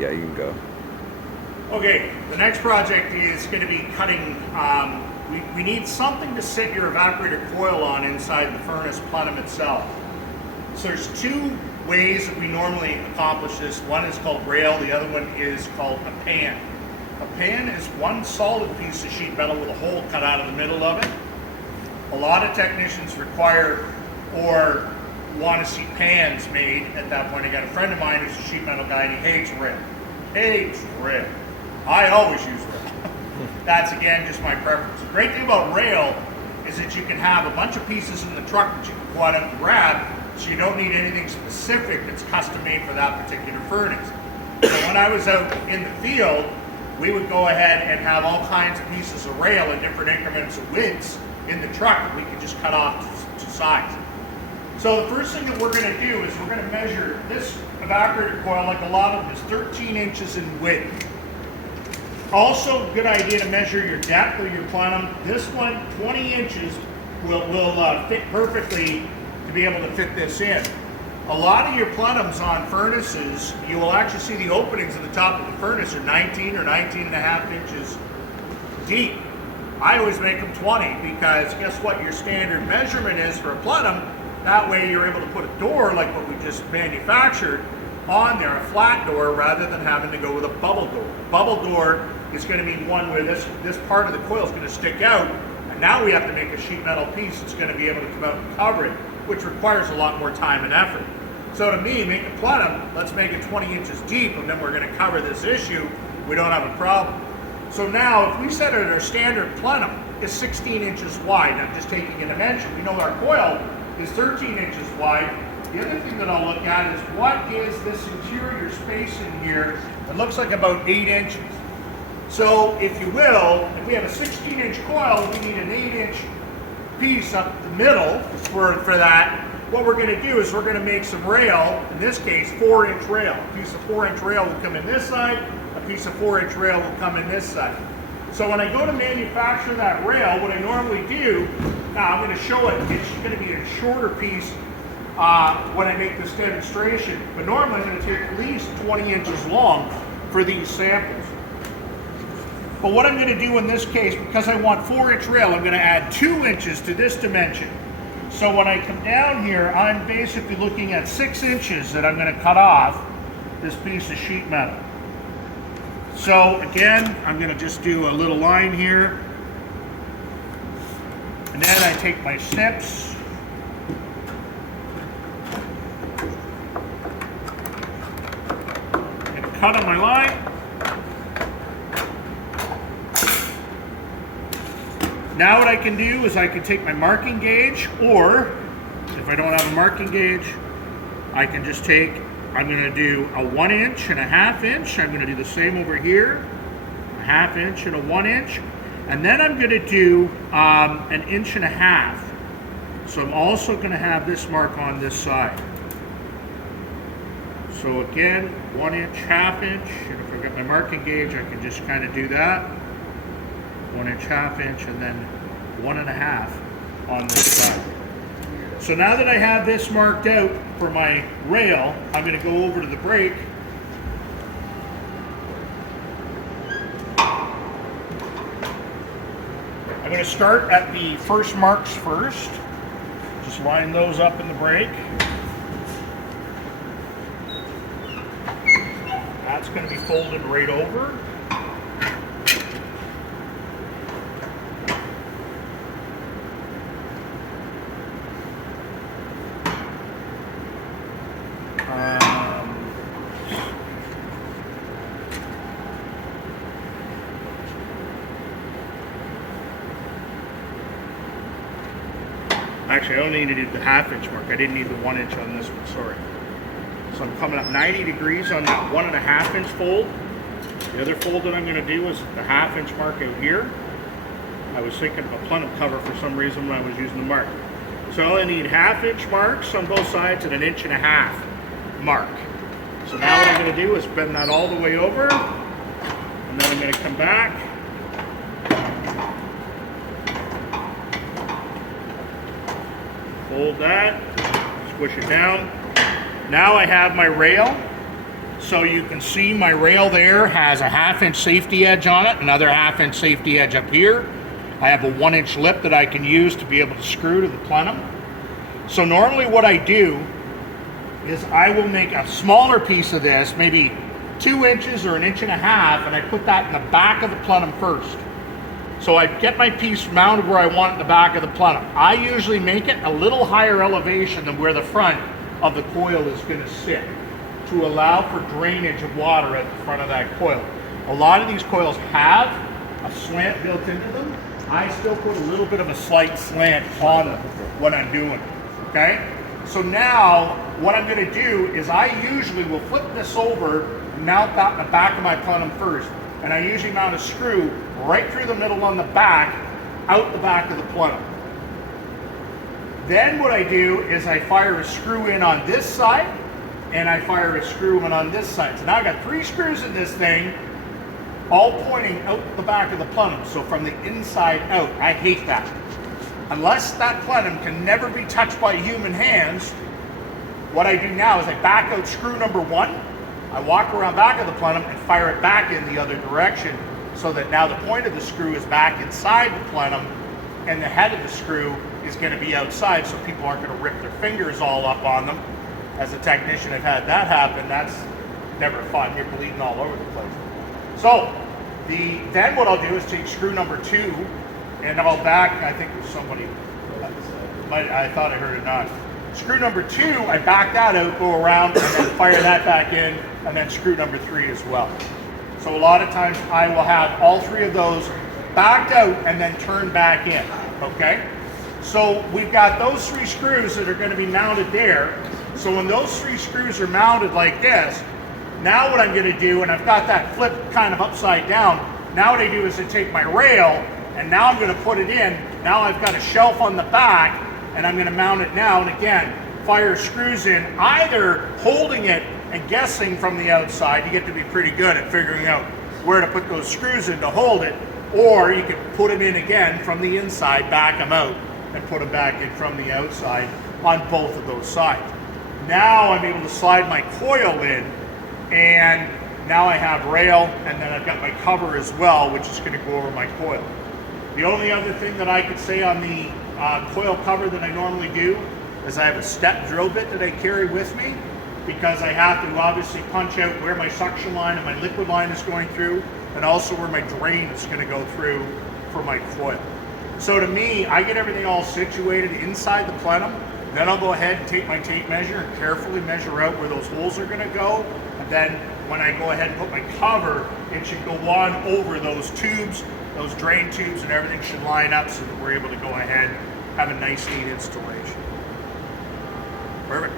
Yeah, you can go. Okay, the next project is going to be cutting. We need something to set your evaporator coil on inside the furnace plenum itself. So there's two ways that we normally accomplish this. One is called rail, the other one is called a pan. A pan is one solid piece of sheet metal with a hole cut out of the middle of it. A lot of technicians require or want to see pans made at that point. I got a friend of mine who's a sheet metal guy and he hates rail. Hates rail. I always use rail. That's again just my preference. The great thing about rail is that you can have a bunch of pieces in the truck that you can go out and grab, so you don't need anything specific that's custom made for that particular furnace. So when I was out in the field, we would go ahead and have all kinds of pieces of rail in different increments of widths in the truck that we could just cut off to size. So the first thing that we're going to do is we're going to measure this evaporator coil, like a lot of them, is 13 inches in width. Also, good idea to measure your depth of your plenum. This one, 20 inches, will fit perfectly to be able to fit this in. A lot of your plenums on furnaces, you will actually see the openings at the top of the furnace are 19 or 19 and a half inches deep. I always make them 20 because guess what your standard measurement is for a plenum. That way you're able to put a door like what we just manufactured on there, a flat door, rather than having to go with a bubble door. A bubble door is going to be one where this part of the coil is going to stick out, and now we have to make a sheet metal piece that's going to be able to come out and cover it, which requires a lot more time and effort. So to me, make a plenum, let's make it 20 inches deep, and then we're going to cover this issue. We don't have a problem. So now, if we set it at our standard plenum is 16 inches wide, I'm just taking a dimension. We know our coil is 13 inches wide. The other thing that I'll look at is what is this interior space in here? It looks like about 8 inches. So if you will, if we have a 16-inch coil, we need an 8-inch piece up the middle for that. What we're going to do is we're going to make some rail, in this case 4-inch rail. A piece of 4-inch rail will come in this side, a piece of 4-inch rail will come in this side. So when I go to manufacture that rail, what I normally do, now I'm going to show it, it's going to be a shorter piece when I make this demonstration, but normally I'm going to take at least 20 inches long for these samples. But what I'm going to do in this case, because I want 4-inch rail, I'm going to add 2 inches to this dimension. So when I come down here, I'm basically looking at 6 inches that I'm going to cut off this piece of sheet metal. So again, I'm going to just do a little line here. And then I take my snips. And cut on my line. Now what I can do is I can take my marking gauge, or if I don't have a marking gauge, I can just take, I'm going to do a 1 inch and a ½ inch. I'm going to do the same over here, a ½ inch and a 1 inch. And then I'm going to do an 1.5 inches. So I'm also going to have this mark on this side. So again, 1 inch, ½ inch, and if I've got my marking gauge, I can just kind of do that. 1 inch, ½ inch, and then 1.5 on this side. So now that I have this marked out for my rail, I'm going to go over to the brake. I'm going to start at the first marks first. Just line those up in the brake. That's going to be folded right over. Actually, I only needed the ½ inch mark. I didn't need the 1 inch on this one, sorry. So I'm coming up 90 degrees on that 1.5 inch fold. The other fold that I'm going to do is the ½ inch mark out here. I was thinking of a plenum cover for some reason when I was using the mark. So I only need ½ inch marks on both sides and an 1.5 inch mark. So now what I'm going to do is bend that all the way over, and then I'm going to come back. Fold that, squish it down. Now I have my rail. So you can see my rail there has a 1/2 inch safety edge on it, another 1/2 inch safety edge up here. I have a 1 inch lip that I can use to be able to screw to the plenum. So normally what I do is I will make a smaller piece of this, maybe 2 inches or 1.5 inches, and I put that in the back of the plenum first. So I get my piece mounted where I want it in the back of the plenum. I usually make it a little higher elevation than where the front of the coil is going to sit, to allow for drainage of water at the front of that coil. A lot of these coils have a slant built into them. I still put a little bit of a slight slant on them when I'm doing it, okay? So now what I'm going to do is I usually will flip this over and mount that in the back of my plenum first. And I usually mount a screw right through the middle on the back, out the back of the plenum. Then what I do is I fire a screw in on this side, and I fire a screw in on this side. So now I've got 3 screws in this thing, all pointing out the back of the plenum, so from the inside out. I hate that. Unless that plenum can never be touched by human hands, what I do now is I back out screw number 1, I walk around back of the plenum and fire it back in the other direction, so that now the point of the screw is back inside the plenum, and the head of the screw is going to be outside, so people aren't going to rip their fingers all up on them. As a technician, I've had that happen. That's never fun. You're bleeding all over the place. So then what I'll do is take screw number 2, and I'll back. I think there's somebody. I thought I heard a nod. Screw number 2, I back that out, go around, and then fire that back in, and then screw number 3 as well. So a lot of times I will have all 3 of those backed out and then turned back in. Okay. So we've got those 3 screws that are going to be mounted there. So when those 3 screws are mounted like this, now what I'm going to do, and I've got that flip kind of upside down, now what I do is I take my rail, and now I'm going to put it in. Now I've got a shelf on the back, and I'm going to mount it now, and again, fire screws in, either holding it and guessing from the outside. You get to be pretty good at figuring out where to put those screws in to hold it, or you can put them in again from the inside, back them out, and put them back in from the outside on both of those sides. Now I'm able to slide my coil in, and now I have rail, and then I've got my cover as well, which is going to go over my coil. The only other thing that I could say on the coil cover that I normally do is I have a step drill bit that I carry with me, because I have to obviously punch out where my suction line and my liquid line is going through, and also where my drain is going to go through for my coil. So to me, I get everything all situated inside the plenum, then I'll go ahead and take my tape measure and carefully measure out where those holes are going to go, and then when I go ahead and put my cover, it should go on over those tubes, those drain tubes, and everything should line up so that we're able to go ahead and have a nice neat installation. Perfect.